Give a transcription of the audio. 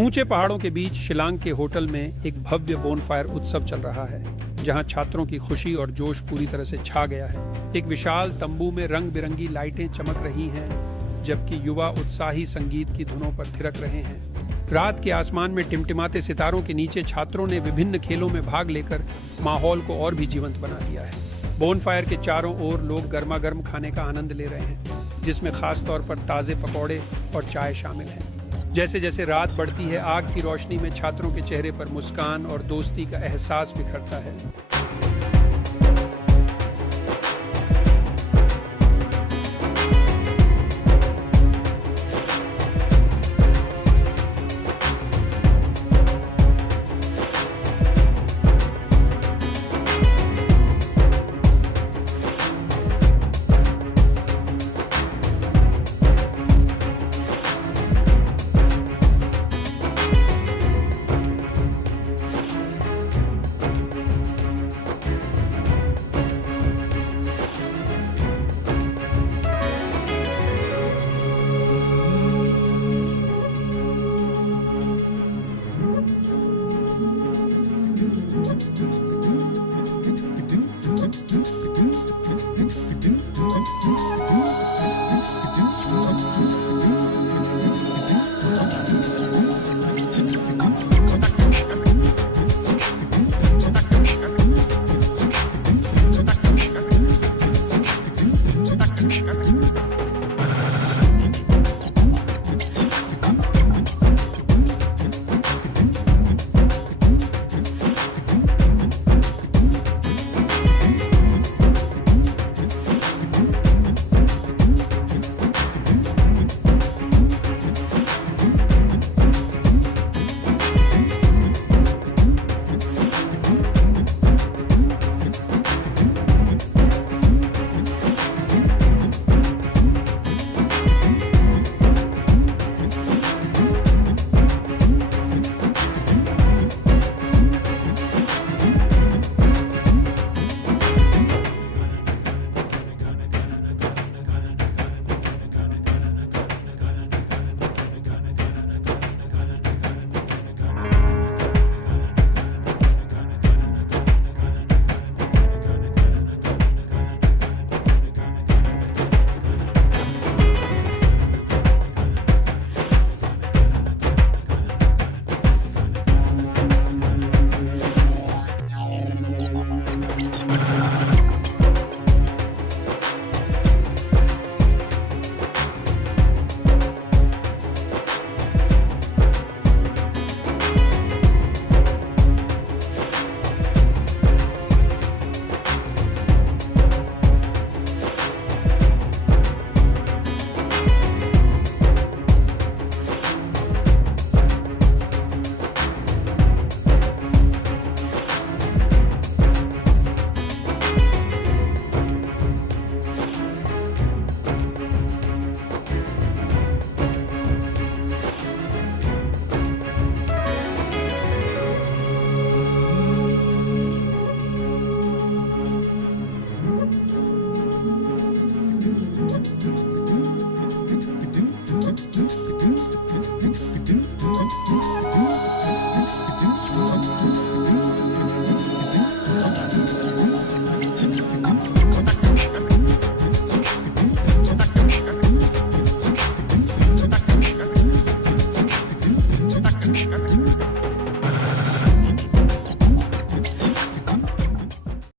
ऊंचे पहाड़ों के बीच शिलांग के होटल में एक भव्य बोनफायर उत्सव चल रहा है, जहां छात्रों की खुशी और जोश पूरी तरह से छा गया है। एक विशाल तंबू में रंग बिरंगी लाइटें चमक रही हैं, जबकि युवा उत्साही संगीत की धुनों पर थिरक रहे हैं। रात के आसमान में टिमटिमाते सितारों के नीचे छात्रों ने विभिन्न खेलों में भाग लेकर माहौल को और भी जीवंत बना दिया है। बोनफायर के चारों ओर लोग गर्मा गर्म खाने का आनंद ले रहे हैं, जिसमें खास तौर पर ताज़े पकौड़े और चाय शामिल है। जैसे जैसे रात बढ़ती है, आग की रोशनी में छात्रों के चेहरे पर मुस्कान और दोस्ती का एहसास बिखरता है।